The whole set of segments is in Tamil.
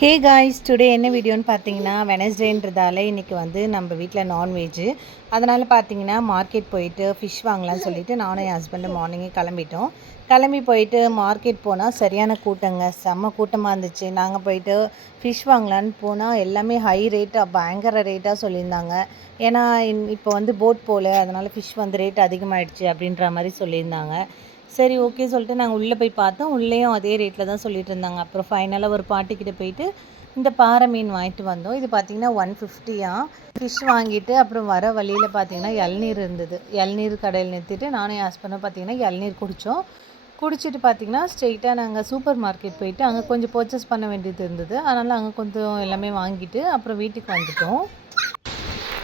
ஹே காய்ஸ், டுடே என்ன வீடியோன்னு பார்த்தீங்கன்னா, வெனஸ்டேன்றதால இன்றைக்கி வந்து நம்ம வீட்டில் நான்வெஜ்ஜு. அதனால் பார்த்தீங்கன்னா மார்க்கெட் போயிட்டு ஃபிஷ் வாங்கலாம்னு சொல்லிவிட்டு நானும் என் ஹஸ்பண்டும் மார்னிங்கே கிளம்பிட்டோம். கிளம்பி போயிட்டு மார்க்கெட் போனால் சரியான கூட்டங்க, செம்ம கூட்டமாக இருந்துச்சு. நாங்கள் போயிட்டு ஃபிஷ் வாங்கலான்னு போனால் எல்லாமே ஹை ரேட்டாக, பயங்கர ரேட்டாக சொல்லியிருந்தாங்க. ஏன்னா இப்போ வந்து போட் போகல, அதனால் ஃபிஷ் வந்து ரேட் அதிகமாகிடுச்சு அப்படின்ற மாதிரி சொல்லியிருந்தாங்க. சரி ஓகே சொல்லிட்டு நாங்கள் உள்ளே போய் பார்த்தோம். உள்ளேயும் அதே ரேட்டில் தான் சொல்லிட்டு இருந்தாங்க. அப்புறம் ஃபைனலாக ஒரு பாட்டிக்கிட்ட போயிட்டு இந்த பாறை மீன் வாங்கிட்டு வந்தோம். இது பார்த்திங்கன்னா 150 ஃபிஷ் வாங்கிட்டு அப்புறம் வர வழியில் பார்த்திங்கன்னா இளநீர் இருந்தது. இளநீர் கடையில் நிறுத்திட்டு நானும் என் ஹஸ்பண்டும் பார்த்திங்கன்னா இளநீர் குடித்தோம். குடிச்சிட்டு பார்த்திங்கன்னா ஸ்ட்ரெயிட்டாக நாங்கள் சூப்பர் மார்க்கெட் போயிட்டு அங்கே கொஞ்சம் பர்ச்சேஸ் பண்ண வேண்டியது இருந்தது. அதனால் அங்கே கொஞ்சம் எல்லாமே வாங்கிட்டு அப்புறம் வீட்டுக்கு வந்துட்டோம்.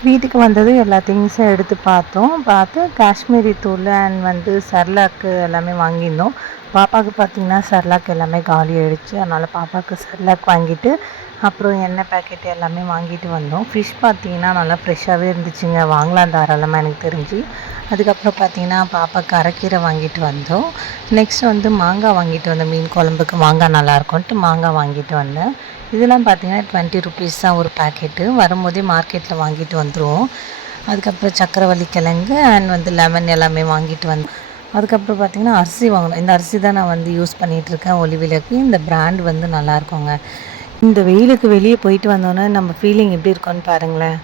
வீட்டுக்கு வந்தது எல்லா திங்ஸும் எடுத்து பார்த்து காஷ்மீரி தூள் அண்ட் வந்து சர்லாக்கு எல்லாமே வாங்கியிருந்தோம். பாப்பாவுக்கு பார்த்திங்கன்னா சர்லாக் எல்லாமே காலி ஆகிடுச்சு. அதனால் பாப்பாவுக்கு சர்லாக் வாங்கிட்டு அப்புறம் எண்ணெய் பேக்கெட் எல்லாமே வாங்கிட்டு வந்தோம். ஃபிஷ் பார்த்திங்கன்னா நல்லா ஃப்ரெஷ்ஷாகவே இருந்துச்சுங்க, வாங்கலாம் தாராளமாக எனக்கு தெரிஞ்சு. அதுக்கப்புறம் பார்த்திங்கன்னா பாப்பாவுக்கு அரைக்கீரை வாங்கிட்டு வந்தோம். நெக்ஸ்ட் வந்து மாங்காய் வாங்கிட்டு வந்தேன். மீன் குழம்புக்கு மாங்காய் நல்லாயிருக்கும்ன்ட்டு மாங்காய் வாங்கிட்டு வந்தேன். இதெல்லாம் பார்த்திங்கன்னா 20 ருபீஸ் தான் ஒரு பேக்கெட்டு. வரும்போதே மார்க்கெட்டில் வாங்கிட்டு வந்துடுவோம். அதுக்கப்புறம் சக்கரவள்ளி கிழங்கு அண்ட் வந்து லெமன் எல்லாமே வாங்கிட்டு வந்தோம். அதுக்கப்புறம் பார்த்திங்கன்னா அரிசி வாங்கணும். இந்த அரிசி தான் நான் வந்து யூஸ் பண்ணிகிட்ருக்கேன், ஒலிவிளக்கு. இந்த பிராண்ட் வந்து நல்லாயிருக்குங்க. இந்த வெயிலுக்கு வெளியே போயிட்டு வந்தோன்னே நம்ம ஃபீலிங் எப்படி இருக்கும்னு பாருங்களேன்.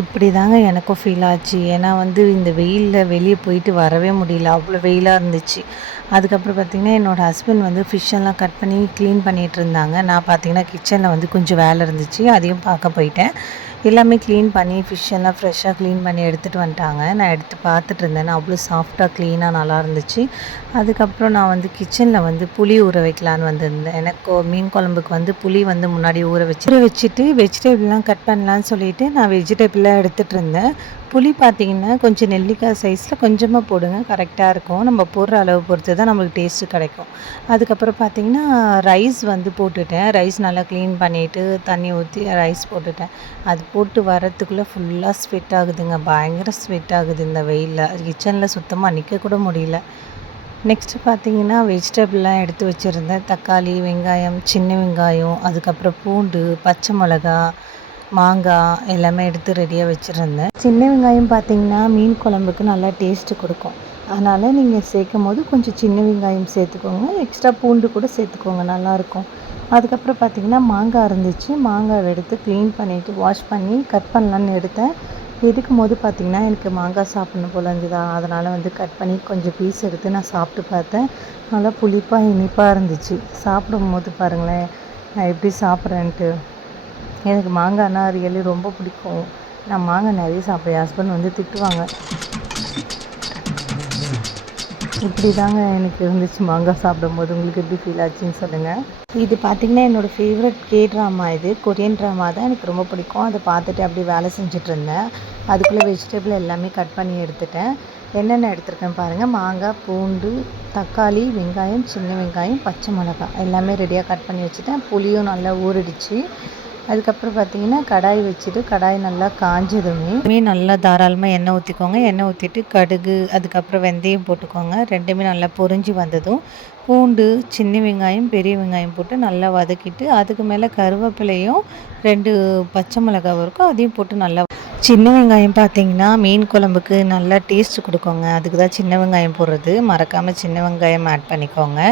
இப்படி தாங்க எனக்கும் ஃபீல் ஆச்சு. ஏன்னா வந்து இந்த வெயிலில் வெளியே போயிட்டு வரவே முடியல, அவ்வளோ வெயிலாக இருந்துச்சு. அதுக்கப்புறம் பார்த்திங்கன்னா என்னோடய ஹஸ்பண்ட் வந்து ஃபிஷ்ஷெல்லாம் கட் பண்ணி க்ளீன் பண்ணிகிட்டு இருந்தாங்க. நான் பார்த்திங்கன்னா கிச்சனில் வந்து கொஞ்சம் வேலை இருந்துச்சு, அதையும் பார்க்க போயிட்டேன். எல்லாமே க்ளீன் பண்ணி ஃபிஷ்ஷெல்லாம் ஃப்ரெஷ்ஷாக க்ளீன் பண்ணி எடுத்துகிட்டு வந்துட்டாங்க. நான் எடுத்து பார்த்துட்டு இருந்தேன். அவ்வளோ சாஃப்டாக க்ளீனாக நல்லா இருந்துச்சு. அதுக்கப்புறம் நான் வந்து கிச்சனில் வந்து புளி ஊற வைக்கலான்னு வந்திருந்தேன். எனக்கு மீன் குழம்புக்கு வந்து புளி வந்து முன்னாடி ஊற வச்சுட்டு வெஜிடபிள்லாம் கட் பண்ணலான்னு சொல்லிவிட்டு நான் வெஜிடபிளாக எடுத்துகிட்டு இருந்தேன். புளி பார்த்திங்கன்னா கொஞ்சம் நெல்லிக்காய் சைஸில் கொஞ்சமாக போடுங்க, கரெக்டாக இருக்கும். நம்ம போடுற அளவு பொறுத்து தான் நம்மளுக்கு டேஸ்ட்டு கிடைக்கும். அதுக்கப்புறம் பார்த்திங்கன்னா ரைஸ் வந்து போட்டுட்டேன். ரைஸ் நல்லா க்ளீன் பண்ணிவிட்டு தண்ணி ஊற்றி ரைஸ் போட்டுட்டேன். அது போட்டு வரத்துக்குள்ளே ஃபுல்லாக ஸ்வெட் ஆகுதுங்க, பயங்கர ஸ்வெட் ஆகுது இந்த வெயிலில். கிச்சனில் சுத்தமாக நிற்க கூட முடியல. நெக்ஸ்ட்டு பார்த்திங்கன்னா வெஜிடபிள்லாம் எடுத்து வச்சுருந்தேன். தக்காளி, வெங்காயம், சின்ன வெங்காயம், அதுக்கப்புறம் பூண்டு, பச்சை மிளகா, மாங்காய் எல்லாமே எடுத்து ரெடியாக வச்சுருந்தேன். சின்ன வெங்காயம் பார்த்திங்கன்னா மீன் குழம்புக்கு நல்லா டேஸ்ட்டு கொடுக்கும். அதனால் நீங்கள் சேர்க்கும் போது கொஞ்சம் சின்ன வெங்காயம் சேர்த்துக்கோங்க, எக்ஸ்ட்ரா பூண்டு கூட சேர்த்துக்கோங்க, நல்லாயிருக்கும். அதுக்கப்புறம் பார்த்திங்கன்னா மாங்காய் இருந்துச்சு. மாங்காய் எடுத்து க்ளீன் பண்ணிவிட்டு வாஷ் பண்ணி கட் பண்ணலான்னு எடுத்தேன். எடுக்கும் போது பார்த்திங்கன்னா எனக்கு மாங்காய் சாப்பிட்ணும் போல் இருந்ததா, அதனால் வந்து கட் பண்ணி கொஞ்சம் பீஸ் எடுத்து நான் சாப்பிட்டு பார்த்தேன். நல்லா புளிப்பாக இனிப்பாக இருந்துச்சு. சாப்பிடும்போது பாருங்களேன் நான் எப்படி சாப்பிட்றேன்ட்டு. எனக்கு மாங்காய்னா ரியலி ரொம்ப பிடிக்கும். நான் மாங்காய் நிறைய சாப்பிட்றேன். ஹஸ்பண்ட் வந்து திட்டுவாங்க. இப்படி தாங்க எனக்கு இருந்துச்சு மாங்காய் சாப்பிடும்போது. உங்களுக்கு எப்படி ஃபீல் ஆச்சுன்னு சொல்லுங்கள். இது பார்த்திங்கன்னா என்னோடய ஃபேவரட் ட்ராமா, இது கொரியன் ட்ராமா தான், எனக்கு ரொம்ப பிடிக்கும். அதை பார்த்துட்டு அப்படியே வேலை செஞ்சிட்ருந்தேன். அதுக்குள்ளே வெஜிடபிள் எல்லாமே கட் பண்ணி எடுத்துட்டேன். என்னென்ன எடுத்துருக்கேன் பாருங்கள். மாங்காய், பூண்டு, தக்காளி, வெங்காயம், சின்ன வெங்காயம், பச்சை மிளகாய் எல்லாமே ரெடியாக கட் பண்ணி வச்சுட்டேன். புளியும் நல்லா ஊறிடுச்சு. அதுக்கப்புறம் பார்த்திங்கன்னா கடாய் வச்சுட்டு கடாய் நல்லா காஞ்சதுமே நல்லா தாராளமாக எண்ணெய் ஊற்றிக்கோங்க. எண்ணெய் ஊற்றிட்டு கடுகு, அதுக்கப்புறம் வெந்தயம் போட்டுக்கோங்க. ரெண்டுமே நல்லா பொரிஞ்சு வந்ததும் பூண்டு, சின்ன வெங்காயம், பெரிய வெங்காயம் போட்டு நல்லா வதக்கிட்டு அதுக்கு மேலே கருவேப்பிலையும் 2 பச்சை மிளகாய் இருக்கும், அதையும் போட்டு நல்லா. சின்ன வெங்காயம் பார்த்திங்கன்னா மீன் குழம்புக்கு நல்லா டேஸ்ட் கொடுக்குங்க, அதுக்கு தான் சின்ன வெங்காயம் போடுறது. மறக்காமல் சின்ன வெங்காயம் ஆட் பண்ணிக்கோங்க.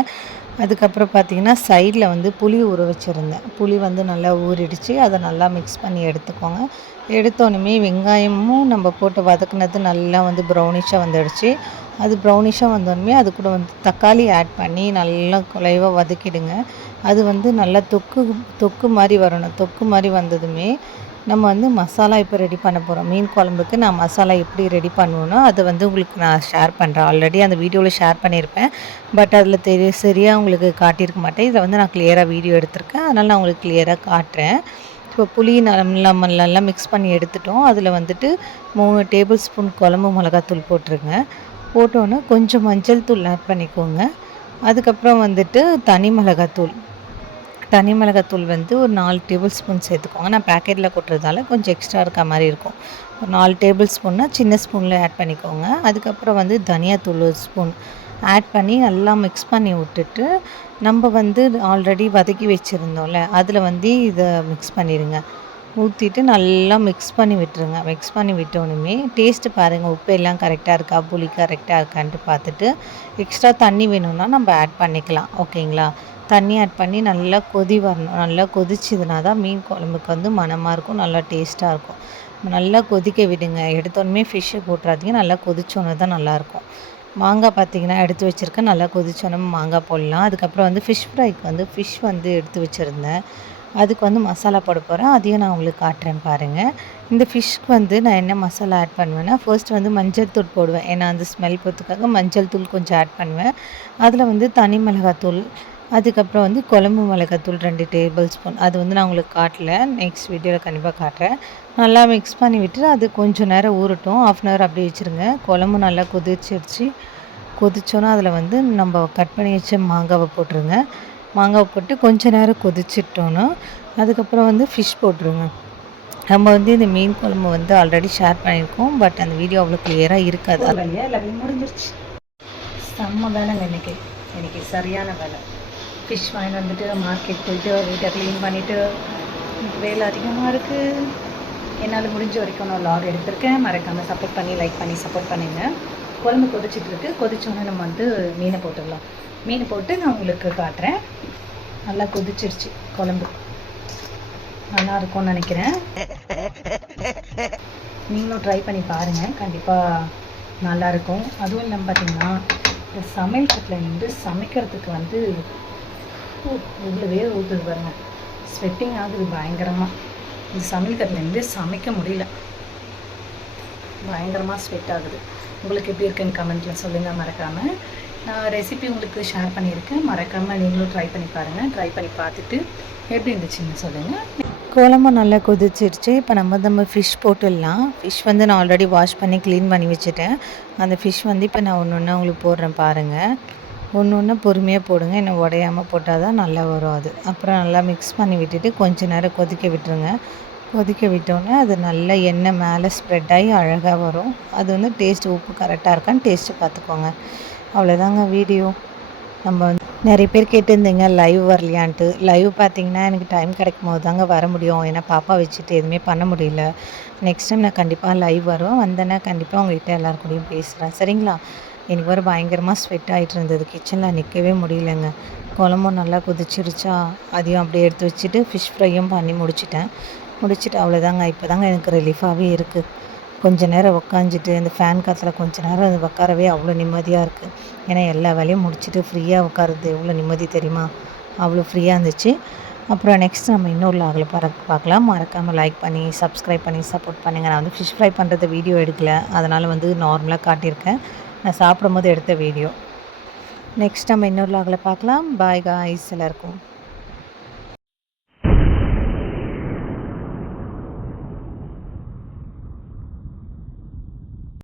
அதுக்கப்புறம் பார்த்திங்கன்னா சைடில் வந்து புளி ஊற வச்சுருந்தேன். புளி வந்து நல்லா ஊறிடுச்சு. அதை நல்லா மிக்ஸ் பண்ணி எடுத்துக்கோங்க. எடுத்தோடனே வெங்காயமும் நம்ம போட்டு வதக்குனது நல்லா வந்து ப்ரௌனிஷாக வந்துடுச்சு. அது ப்ரௌனிஷாக வந்தோடனே அது கூட வந்து தக்காளி ஆட் பண்ணி நல்லா குலைவாக வதக்கிடுங்க. அது வந்து நல்லா தொக்கு மாதிரி வரணும். தொக்கு மாதிரி வந்ததுமே நம்ம வந்து மசாலா இப்போ ரெடி பண்ண போகிறோம். மீன் குழம்புக்கு நான் மசாலா எப்படி ரெடி பண்ணுவேனோ அதை வந்து உங்களுக்கு நான் ஷேர் பண்ணுறேன். ஆல்ரெடி அந்த வீடியோவில் ஷேர் பண்ணியிருப்பேன், பட் அதில் சரியாக உங்களுக்கு காட்டியிருக்க மாட்டேன். இதை வந்து நான் கிளியராக வீடியோ எடுத்திருக்கேன், அதனால் நான் உங்களுக்கு கிளியராக காட்டுறேன். இப்போ புளி நல்லா மிக்ஸ் பண்ணி எடுத்துட்டோம். அதில் வந்துட்டு 3 டேபிள் ஸ்பூன் குழம்பு மிளகாத்தூள் போட்டுருங்க. போட்டோன்னே கொஞ்சம் மஞ்சள் தூள் ஆட் பண்ணிக்கோங்க. அதுக்கப்புறம் வந்துட்டு தனி மிளகாத்தூள் வந்து ஒரு 4 டேபிள் ஸ்பூன் சேர்த்துக்கோங்க. நான் பேக்கெட்டில் கொட்டுறதால கொஞ்சம் எக்ஸ்ட்ரா இருக்க மாதிரி இருக்கும். ஒரு 4 டேபிள் ஸ்பூன்னா சின்ன ஸ்பூனில் ஆட் பண்ணிக்கோங்க. அதுக்கப்புறம் வந்து தனியாத்தூள் 1 ஸ்பூன், ஆட் பண்ணி நல்லா மிக்ஸ் பண்ணி விட்டுட்டு நம்ம வந்து ஆல்ரெடி வதக்கி வச்சுருந்தோம்ல அதில் வந்து இதை மிக்ஸ் பண்ணிடுங்க. ஊற்றிட்டு நல்லா மிக்ஸ் பண்ணி விட்டுருங்க. மிக்ஸ் பண்ணி விட்டோனுமே டேஸ்ட்டு பாருங்கள், உப்பு எல்லாம் கரெக்டாக இருக்கா, புளி கரெக்டாக இருக்கான்ட்டு பார்த்துட்டு எக்ஸ்ட்ரா தண்ணி வேணும்னா நம்ம ஆட் பண்ணிக்கலாம். ஓகேங்களா? தண்ணி ஆட் பண்ணி நல்லா கொதி வரணும். நல்லா கொதிச்சதுனா தான் மீன் குழம்புக்கு வந்து மணமாக இருக்கும், நல்லா டேஸ்ட்டாக இருக்கும். நல்லா கொதிக்க விடுங்க. எடுத்தோடனே ஃபிஷ்ஷை போட்டுறாதீங்க, நல்லா கொதிச்சோன்னே தான் நல்லாயிருக்கும். மாங்காய் பார்த்திங்கன்னா எடுத்து வச்சுருக்கேன். நல்லா கொதிச்சோன்னே மாங்காய் போடலாம். அதுக்கப்புறம் வந்து ஃபிஷ் ஃப்ரைக்கு வந்து ஃபிஷ் வந்து எடுத்து வச்சுருந்தேன். அதுக்கு வந்து மசாலா போட போகிறேன். அதையும் நான் உங்களுக்கு காட்டுறேன் பாருங்கள். இந்த ஃபிஷ்க்கு வந்து நான் என்ன மசாலா ஆட் பண்ணுவேன்னா, ஃபர்ஸ்ட் வந்து மஞ்சள் தூள் போடுவேன். ஏன்னா அந்த ஸ்மெல் போகிறதுக்காக மஞ்சள் தூள் கொஞ்சம் ஆட் பண்ணுவேன். அதில் வந்து தனி மிளகாத்தூள், அதுக்கப்புறம் வந்து குழம்பு மிளகாத்தூள் 2 டேபிள் ஸ்பூன். அது வந்து நான் உங்களுக்கு காட்டல. நெக்ஸ்ட் வீடியோவில் கண்டிப்பாக காட்டுறேன். நல்லா மிக்ஸ் பண்ணி விட்டு அது கொஞ்சம் நேரம் ஊறட்டும். 1/2 அன் ஹவர் அப்படியே வச்சுருங்க. குழம்பு நல்லா கொதிச்சிருச்சு. கொதிச்சோன்னா அதில் வந்து நம்ம கட் பண்ணி வச்ச மாங்காவை போட்டுருங்க. மாங்காவை போட்டு கொஞ்சம் நேரம் கொதிச்சிட்டோன்னா அதுக்கப்புறம் வந்து ஃபிஷ் போட்டுருங்க. நம்ம வந்து இந்த மீன் குழம்பு வந்து ஆல்ரெடி ஷேர் பண்ணியிருக்கோம். பட் அந்த வீடியோ அவ்வளோ கிளியராக இருக்காது. எல்லாமே முடிஞ்சிருச்சு. செம்ம வேலைங்க இன்றைக்கி சரியான வேலை. ஃபிஷ் வாங்கி வந்துட்டு மார்க்கெட் போயிட்டு வீட்டை க்ளீன் பண்ணிவிட்டு வேலை அதிகமாக இருக்குது. என்னால் முடிஞ்ச வரைக்கும் நான் லாக் எடுத்திருக்கேன். மறக்காமல் சப்போர்ட் பண்ணி லைக் பண்ணி சப்போர்ட் பண்ணுங்கள். குழம்பு கொதிச்சிட்ருக்கு. கொதிச்சோன்னே நம்ம வந்து மீனை போட்டுடலாம். மீன் போட்டு நான் உங்களுக்கு காட்டுறேன். நல்லா கொதிச்சிருச்சு. குழம்பு நல்லா இருக்கும்னு நினைக்கிறேன். நீங்களும் ட்ரை பண்ணி பாருங்கள், கண்டிப்பாக நல்லாயிருக்கும். அதுவும் இல்லாமல் பார்த்திங்கன்னா இந்த சமையல் கட்டில் நின்று சமைக்கிறதுக்கு வந்து இவ்வளோவே ஊற்றுது பாருங்க. ஸ்வெட்டிங் ஆகுது பயங்கரமாக. இந்த சமையல் கட்டில் நின்று சமைக்க முடியல, பயங்கரமாக ஸ்வெட் ஆகுது. உங்களுக்கு எப்படி இருக்குன்னு கமெண்ட்டில் சொல்லுங்கள். மறக்காமல் நான் ரெசிபி உங்களுக்கு ஷேர் பண்ணியிருக்கேன். மறக்காமல் நீங்களும் ட்ரை பண்ணி பாருங்கள். ட்ரை பண்ணி பார்த்துட்டு எப்படி இருந்துச்சுன்னு சொல்லுங்கள். குழம்பு நல்லா கொதிச்சிருச்சு. இப்போ நம்ம ஃபிஷ் போட்டுடலாம். ஃபிஷ் வந்து நான் ஆல்ரெடி வாஷ் பண்ணி க்ளீன் பண்ணி வச்சுட்டேன். அந்த ஃபிஷ் வந்து இப்போ நான் ஒன்று ஒன்றா உங்களுக்கு போடுறேன் பாருங்கள். ஒன்று ஒன்று பொறுமையாக போடுங்க, இன்னும் உடையாமல் போட்டால் தான் நல்லா வரும் அது. அப்புறம் நல்லா மிக்ஸ் பண்ணி விட்டுட்டு கொஞ்சம் நேரம் கொதிக்க விட்டுருங்க. கொதிக்க விட்டோன்னே அது நல்லா எண்ணெய் மேலே ஸ்ப்ரெட் ஆகி அழகாக வரும். அது வந்து டேஸ்ட்டு உப்பு கரெக்டாக இருக்கான்னு டேஸ்ட்டு பார்த்துக்கோங்க. அவ்வளோதாங்க வீடியோ. நம்ம வந்து நிறைய பேர் கேட்டிருந்தீங்க லைவ் வரலையான்ட்டு. லைவ் பார்த்திங்கன்னா எனக்கு டைம் கிடைக்கும் போது தாங்க வர முடியும். ஏன்னா பாப்பா வச்சுட்டு எதுவுமே பண்ண முடியல. நெக்ஸ்ட் டைம் நான் கண்டிப்பாக லைவ் வரும். வந்தேன்னா கண்டிப்பாக உங்கள்கிட்ட எல்லாருக்கூடையும் பேசுகிறேன். சரிங்களா? எனக்கு வர பயங்கரமாக ஸ்வெட் ஆகிட்டு இருந்தது. கிச்சனில் நிற்கவே முடியலைங்க. குழம்பும் நல்லா கொதிச்சிருச்சா, அதையும் அப்படியே எடுத்து வச்சுட்டு ஃபிஷ் ஃப்ரையும் பண்ணி முடிச்சுட்டு அவ்வளோதாங்க. இப்போ தாங்க எனக்கு ரிலீஃபாகவே இருக்குது. கொஞ்சம் நேரம் உக்காஞ்சிட்டு இந்த ஃபேன் காற்றுல கொஞ்சம் நேரம் உட்காரவே அவ்வளோ நிம்மதியாக இருக்குது. ஏன்னா எல்லா வேலையும் முடிச்சுட்டு ஃப்ரீயாக உட்காருது எவ்வளோ நிம்மதி தெரியுமா? அவ்வளோ ஃப்ரீயாக இருந்துச்சு. அப்புறம் நெக்ஸ்ட் நம்ம இன்னொரு லாகில் பார்க்கலாம். மறக்காமல் லைக் பண்ணி சப்ஸ்கிரைப் பண்ணி சப்போர்ட் பண்ணுங்கள். நான் வந்து ஃபிஷ் ஃப்ரை பண்ணுறது வீடியோ எடுக்கல, அதனால் வந்து நார்மலாக காட்டியிருக்கேன். நான் சாப்பிடும் போது எடுத்த வீடியோ. நெக்ஸ்ட் நம்ம இன்னொரு லாகில் பார்க்கலாம். பாய் காய்ஸ் எல்லாருக்கும்.